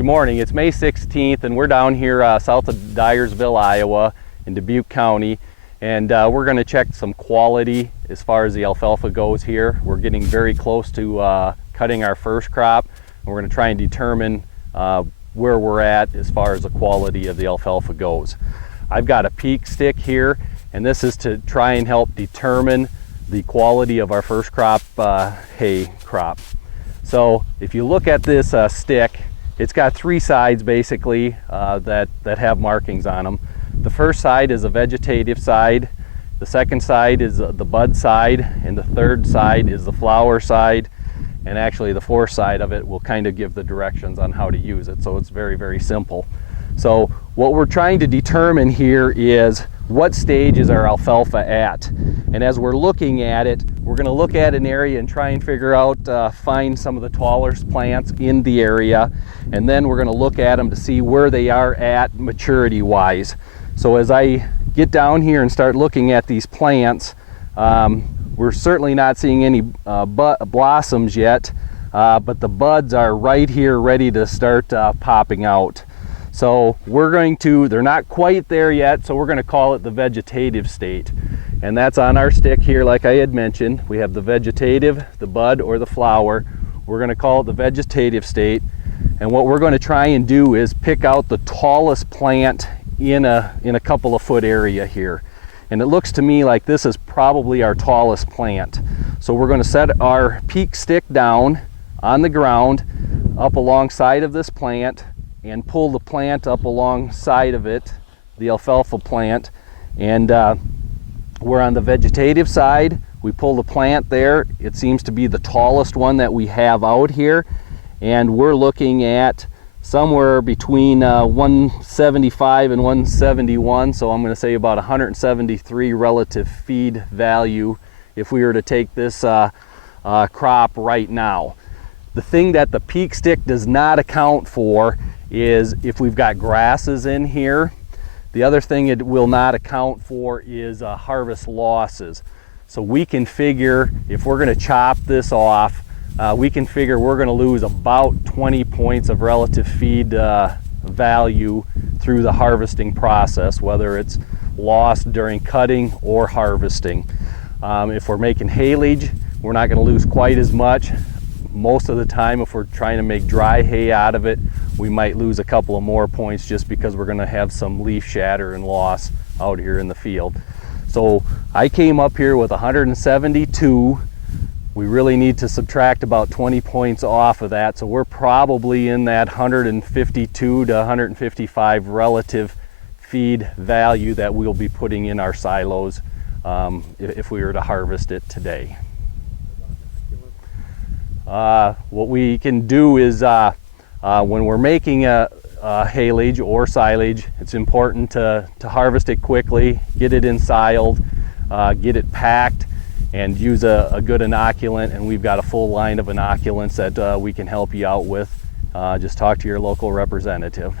Good morning. It's May 16th and we're down here south of Dyersville, Iowa in Dubuque County, and we're going to check some quality as far as the alfalfa goes here. We're getting very close to cutting our first crop, and we're going to try and determine where we're at as far as the quality of the alfalfa goes. I've got a peak stick here, and this is to try and help determine the quality of our first crop hay crop. So if you look at this stick, it's got three sides basically that have markings on them. The first side is a vegetative side, the second side is the bud side, and the third side is the flower side, and actually the fourth side of it will kind of give the directions on how to use it. So it's very, very simple. So what we're trying to determine here is what stage is our alfalfa at. And as we're looking at it, we're going to look at an area and try and figure out, find some of the tallest plants in the area. And then we're going to look at them to see where they are at maturity wise. So as I get down here and start looking at these plants, we're certainly not seeing any blossoms yet, but the buds are right here ready to start popping out. So we're going to, they're not quite there yet, so we're going to call it the vegetative state. And that's on our stick here, like I had mentioned. We have the vegetative, the bud, or the flower. We're going to call it the vegetative state. And what we're going to try and do is pick out the tallest plant in a couple of foot area here. And it looks to me like this is probably our tallest plant. So we're going to set our peak stick down on the ground up alongside of this plant and pull the plant up alongside of it, the alfalfa plant. And we're on the vegetative side. We pull the plant there. It seems to be the tallest one that we have out here. And we're looking at somewhere between 175 and 171. So I'm going to say about 173 relative feed value if we were to take this crop right now. The thing that the peak stick does not account for is if we've got grasses in here. The other thing it will not account for is harvest losses. So we can figure if we're going to chop this off, we can figure we're going to lose about 20 points of relative feed value through the harvesting process, whether it's lost during cutting or harvesting. If we're making haylage, we're not going to lose quite as much. Most of the time, if we're trying to make dry hay out of it, we might lose a couple of more points just because we're going to have some leaf shatter and loss out here in the field. So I came up here with 172. We really need to subtract about 20 points off of that, so we're probably in that 152 to 155 relative feed value that we'll be putting in our silos if we were to harvest it today. What we can do is when we're making a haylage or silage, it's important to harvest it quickly, get it ensiled, get it packed, and use a good inoculant. And we've got a full line of inoculants that we can help you out with. Just talk to your local representative.